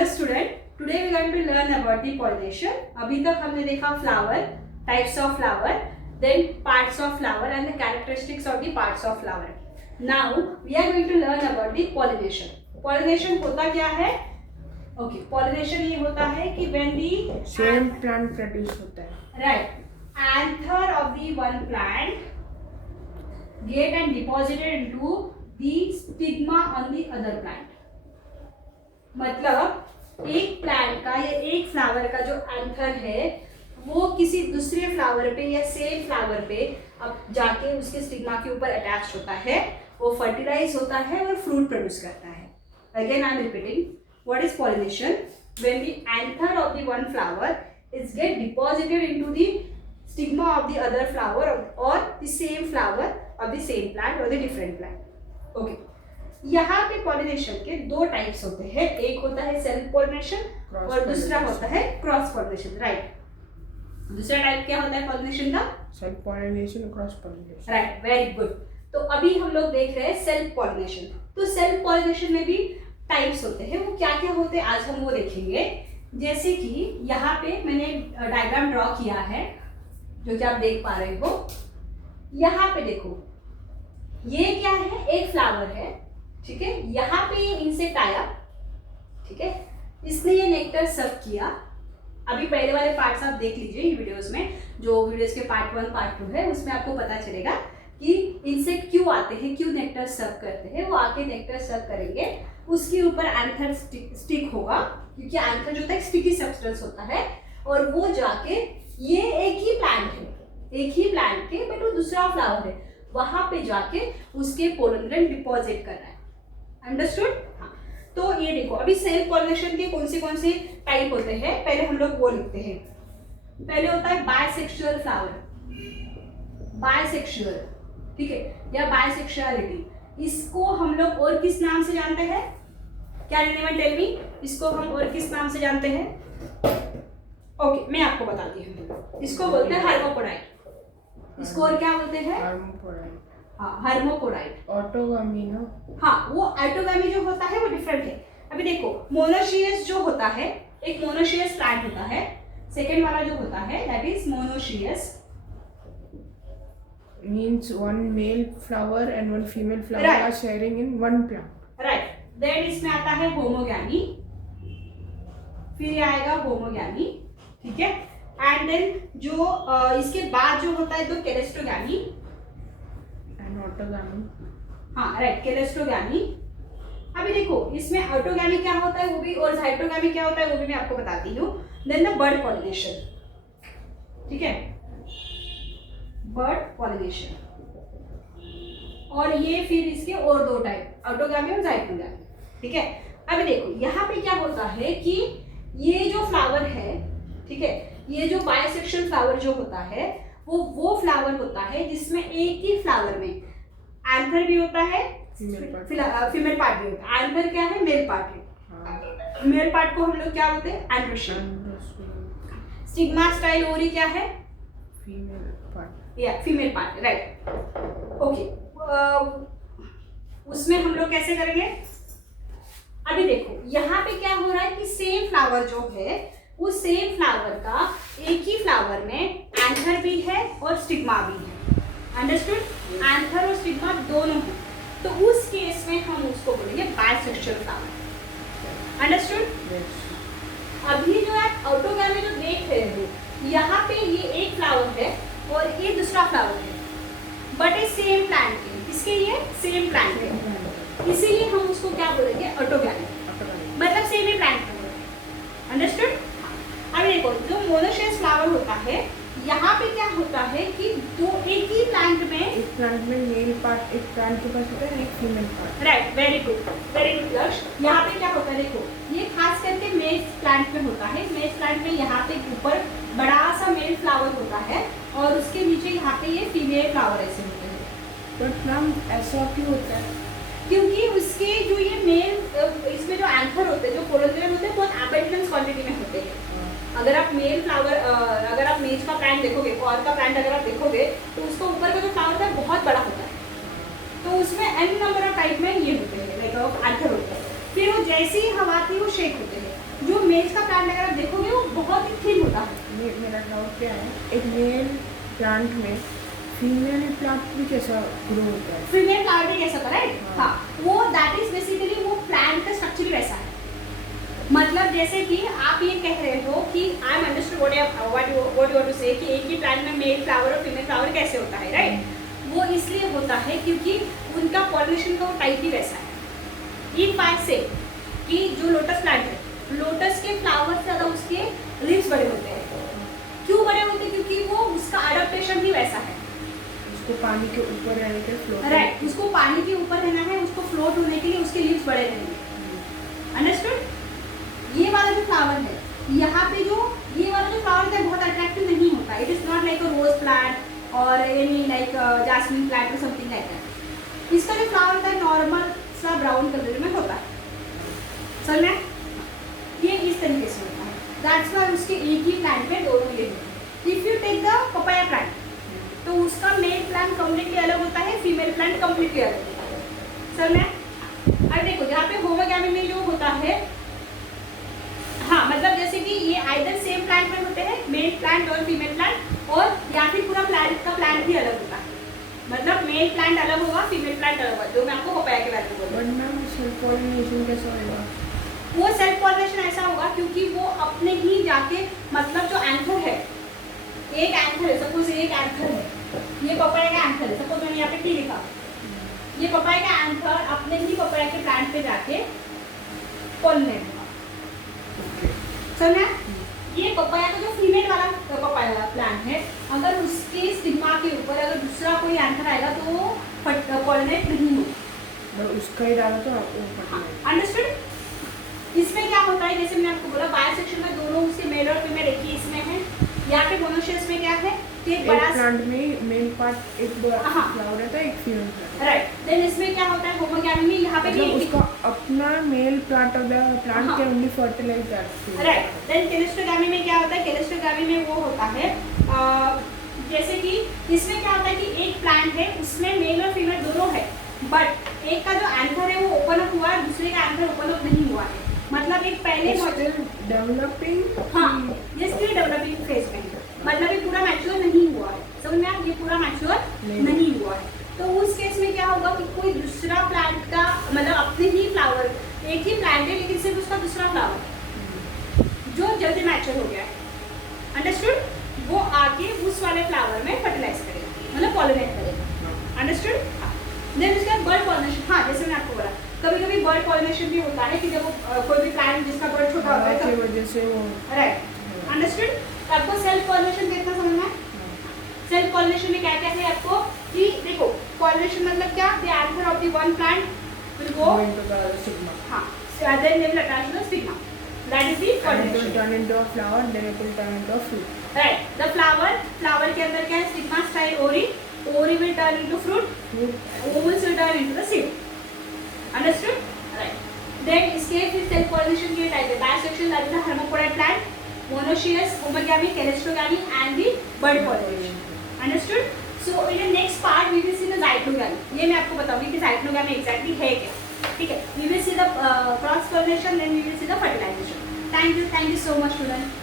Hello student, today we going to learn about the pollination. अभी तक हमने देखा flower, types of flower, then parts of flower and the characteristics of the parts of flower. Now we are going to learn about the pollination. Pollination होता क्या है? Okay, pollination ये होता है कि when the same plant produce होता है, right, anther of the one plant get and deposited into the stigma on the other plant. मतलब एक प्लांट का या एक फ्लावर का जो एंथर है वो किसी दूसरे फ्लावर पे या सेम फ्लावर पे अब जाके उसके स्टिग्मा के ऊपर अटैच होता है, वो फर्टिलाइज होता है और फ्रूट प्रोड्यूस करता है। Again I am repeating, what is pollination? When the anther of the one flower is get deposited into the stigma of the other flower or the same flower of the same plant or the different plant. Okay, यहाँ पे pollination के दो types होते हैं, एक होता है self pollination और दूसरा होता है क्रॉस पॉलिनेशन। राइट, दूसरा टाइप क्या होता है पॉलिनेशन का? Self pollination, cross pollination. Right, very good. तो अभी हम लोग देख रहे हैं सेल्फ पॉलिनेशन। तो सेल्फ पॉलिनेशन में भी टाइप्स होते हैं, वो क्या क्या होते हैं आज हम वो देखेंगे। जैसे कि यहाँ पे मैंने डायग्राम ड्रॉ किया है जो कि आप देख पा रहे हो। यहाँ पे देखो, ये क्या है? एक फ्लावर है, ठीक है। यहाँ पे ये इंसेक्ट आया, ठीक है, इसने ये नेक्टर सर्व किया। अभी पहले वाले पार्ट्स आप देख लीजिए ये वीडियोस में, जो वीडियोस के पार्ट 1 पार्ट 2 है, उसमें आपको पता चलेगा कि इंसेक्ट क्यों आते हैं, क्यों नेक्टर सर्व करते हैं। वो आके नेक्टर सर्व करेंगे, उसके ऊपर एंथर स्टिक होगा, क्योंकि एंथर जो होता है स्टिकी सब्सटेंस होता है, और वो जाके ये एक ही प्लांट है, एक ही प्लांट के बट वो दूसरा फ्लावर है, वहां पे जाके उसके पोलन ग्रेन डिपॉजिट कर रहा है। अंडरस्टूड? हाँ, तो ये देखो, अभी सेल्फ पॉलिनेशन के कौन से टाइप होते हैं, पहले हम लोग वो लिखते हैं। पहले होता है बायसेक्सुअल फ्लावर, बायसेक्सुअल, ठीक है, या बायसेक्सुअलिटी। इसको हम लोग और किस नाम से जानते हैं? क्या एनीवन टेल मी, इसको हम और किस नाम से जानते हैं? ओके, मैं आपको बताती हूँ। इसको बोलते हैं हर्मोपोडाइट। इसको और क्या बोलते हैं? हार्मोपोडाइट। हाँ, हर्मोपोडाइट। ऑटोगामी ना? हाँ, वो ऑटोगामी जो होता है वो डिफरेंट है। अभी देखो, मोनोशियस जो होता है, एक मोनोशियस प्लांट होता है, सेकेंड वाला जो होता है that is monoecious, means one male flower and one female flower Right. Are sharing in one plant. Right. Then इसमें आता है होमोगैमी, फिर ये आएगा होमोगैमी, ठीक है। एंड देन जो इसके बाद जो होता है तो केलेस्टोगैमी एंड ऑटोगामी। हाँ राइट, केलेस्टोगैमी। अभी देखो, इसमें ऑटोगैमी क्या होता है वो भी, और साइटोगैमी क्या होता है वो भी मैं आपको बताती हूँ। देन द बर्ड पॉलिनेशन, ठीक है, बर्ड पॉलिनेशन। और ये फिर इसके और दो टाइप, ऑटोगैमी और साइटोगैमी, ठीक है। अभी देखो, यहाँ पे क्या होता है कि ये जो फ्लावर है, ठीक है, ये जो बायसेक्सुअल फ्लावर जो होता है वो फ्लावर होता है जिसमें एक ही फ्लावर में एंथर भी होता है, फीमेल पार्ट भी होता है। एंथर क्या है? मेल पार्ट है। मेल पार्ट को हम लोग क्या बोलते हैं? एंड्रोशियम। स्टिग्मा स्टाइल ओरी क्या है? फीमेल पार्ट या फीमेल पार्ट, राइट। ओके, उसमें हम लोग कैसे करेंगे? अभी देखो, यहाँ पे क्या हो रहा है कि सेम फ्लावर जो है, उस सेम फ्लावर का एक ही फ्लावर में एंथर भी है और स्टिग्मा भी है। अंडरस्टूड? एंथर और स्टिग्मा दोनों हैं, तो उस केस में हम उसको बोलेंगे बायसेक्सुअल फ्लावर। अंडरस्टूड? अभी जो आप ऑटोगैमी जो देख रहे हो, यहाँ पे ये एक फ्लावर है और ये दूसरा फ्लावर है, बट ये सेम प्लांट है, इसके लिए सेम प्लांट है, इसीलिए हम उसको क्या बोलेंगे? ऑटोगैमी, मतलब सेम ही प्लांट है। अंडरस्टूड? अभी देखो, जो मोनोशियस फ्लावर होता है, यहाँ पे क्या होता है कि दो एक ही प्लांट में, एक प्लांट में मेल पार्ट एक प्लांट के पास होता है, एक female part. Right, very good लक्ष्य। यहाँ पे क्या होता है? देखो, ये खास करके मेल प्लांट में होता है। मेल प्लांट में यहाँ पे ऊपर बड़ा सा मेल फ्लावर होता है और उसके नीचे यहाँ पे ये फीमेल फ्लावर ऐसे होते हैं। बट मैम ऐसा क्यों होता है? क्योंकि उसके जो ये मेल, इसमें जो एंथर होते हैं, जो पोलन ग्रेन होते हैं, बहुत एबंडेंस क्वांटिटी में होते हैं। अगर आप मेल फ्लावर, अगर आप मेज का प्लांट देखोगे, और का प्लांट अगर आप देखोगे, तो उसका ऊपर का जो फ्लावर होता है बहुत बड़ा होता है, तो उसमें एन नंबर ऑफ टाइप में ये होते हैं, लाइक एंथर होते हैं। फिर वो जैसे ही हवा आती है वो शेक होते हैं। जो मेज का प्लांट अगर आप देखोगे वो बहुत ही थिन होता है। मेरा डाउट क्या है, एक मेल प्लांट में फीमेल प्लांट भी कैसा ग्रो होता है? फीमेल प्लांट भी कैसा होता है, राइट? हाँ। हाँ, वो दैट इज बेसिकली वो प्लांट का स्ट्रक्चर ही वैसा है। मतलब जैसे कि आप ये कह रहे हो कि I am understood what you want to say कि एक ही प्लांट में मेल फ्लावर और फीमेल फ्लावर कैसे होता है, राइट? वो इसलिए होता है क्योंकि उनका पॉलिनेशन का वो टाइप ही वैसा है। इन बात से कि जो लोटस प्लांट है, लोटस के फ्लावर से ज़्यादा उसके लीव्स बड़े होते हैं। क्यों बड़े होते हैं? क्योंकि वो उसका अडेप्टेशन ही वैसा है। उसको पानी के ऊपर रहने के फ्लोट, राइट, उसको पानी के ऊपर रहना है, उसको फ्लोट होने के लिए उसके लीव्स बड़े रहेंगे। अंडरस्टूड? ये वाला जो फ्लावर है, यहाँ पे जो ये वाला जो फ्लावर है बहुत अट्रैक्टिव नहीं होता। It is not like a rose plant or any like jasmine plant or something like that. इसका जो फ्लावर होता है नॉर्मल सा ब्राउन कलर में होता है। समझ में? ये इस तरीके से होता है। दैट्स व्हाई उसके एक ही प्लांट में दोनों ये होते हैं। If you take the papaya plant तो उसका मेल प्लांट कम्प्लीटली अलग होता है, फीमेल प्लांट कम्प्लीटली अलग होता है। समझ में? अब देखो जहाँ पे होमोगैमी में जो होता है, हाँ मतलब जैसे कि ये आइदर सेम प्लांट में होते हैं, मेल प्लांट और फीमेल प्लांट, और या फिर पूरा प्लांट का प्लांट भी अलग होता है। मतलब मेल प्लांट अलग होगा, फीमेल प्लांट अलग होगा, जो मैं आपको पपाया के बारे में बोल रही हूँ। सेल्फ पॉलिनेशन कैसा होगा? वो सेल्फ पॉलिनेशन ऐसा होगा क्योंकि वो अपने ही जाके, मतलब जो एंथर है, एक एंथर है, सपोज एक एंथर है, ये पपाया का एंथर है, सपोज मैंने यहाँ पे टी लिखा, ये पपाया का एंथर अपने ही पपाया के प्लांट पे जाके पॉलिनेट होगा। समझा? ये पपाया का जो फीमेल वाला पपाया वाला प्लांट है, अगर उसके स्टिग्मा के ऊपर अगर दूसरा कोई एंथर आएगा तो वो पॉलिनेट नहीं होगा। उसका ही डाला तो अंडरस्टूड? इसमें क्या होता है, जैसे मैंने आपको बोला बायो सेक्शन में दोनों उसके मेल और फीमेल एक ही इसमें है। यहाँ पे मोनोशियस में क्या है कि एक बड़ा प्लांट में मेल पार्ट एक फ्लावर रहता है, एक फीमेल प्लांट, राइट। देन इसमें क्या होता है होमोगैमी में, यहाँ पे भी मतलब उसका अपना मेल प्लांट प्लांट के only fertilize that, right. Then cleistogamy में क्या होता है, केलिस्टोगैमी में वो होता है जैसे कि इसमें क्या होता है कि एक प्लांट है उसमें मेल और फीमेल दोनों है, बट एक का जो एंथर है वो ओपन अप हुआ है, दूसरे का एंथर ओपन अप नहीं हुआ है। मतलब एक पहले डेवलपिंग, हाँ ये स्टिल डेवलपिंग फेज में है, मतलब ये पूरा मैच्योर नहीं हुआ है। समझ में आया? ये पूरा मैच्योर नहीं हुआ है। तो उस केस में क्या होगा कि कोई दूसरा प्लांट का, मतलब अपने ही फ्लावर, एक ही प्लांट है लेकिन सिर्फ उसका दूसरा फ्लावर जो जल्दी मैच्योर हो गया है, अंडरस्टूड, वो आके उस वाले फ्लावर में फर्टिलाइज करेगा, मतलब पॉलिनेट करेगा। अंडरस्टूड? देन उसके बाद बर्ड पॉलिनेशन, हाँ जैसे मैंने आपको बोला कभी कभी बर्ड पॉलिनेशन भी होता है कि जब वो कोई भी प्लांट जिसका बर्ड छोटा होता है की वजह से वो, राइट। अंडरस्टूड? आपको सेल्फ पॉलिनेशन कितना समझना है? सेल्फ पॉलिनेशन में क्या क्या है आपको कि देखो, पॉलिनेशन मतलब क्या, the anther of the one plant will go into the stigma, हाँ, then they will attach to the stigma, that is the and it will pollination, turn into a flower, then it will turn into a fruit. right? The flower के अंदर क्या है, stigma style ओरी, ओरी will turn into fruit, ovules will turn into the seed. Understood? Right. Then इसके फिर self pollination के type है, bisexual that is the hermaphrodite plant, monoecious, homogamy, callistrogamy and the bud pollination. Understood? So in the next part we will see the zytogamy. ये मैं आपको बताऊंगी कि zytogamy exactly है क्या, ठीक है? We will see the cross pollination, then we will see the fertilization. Thank you so much students.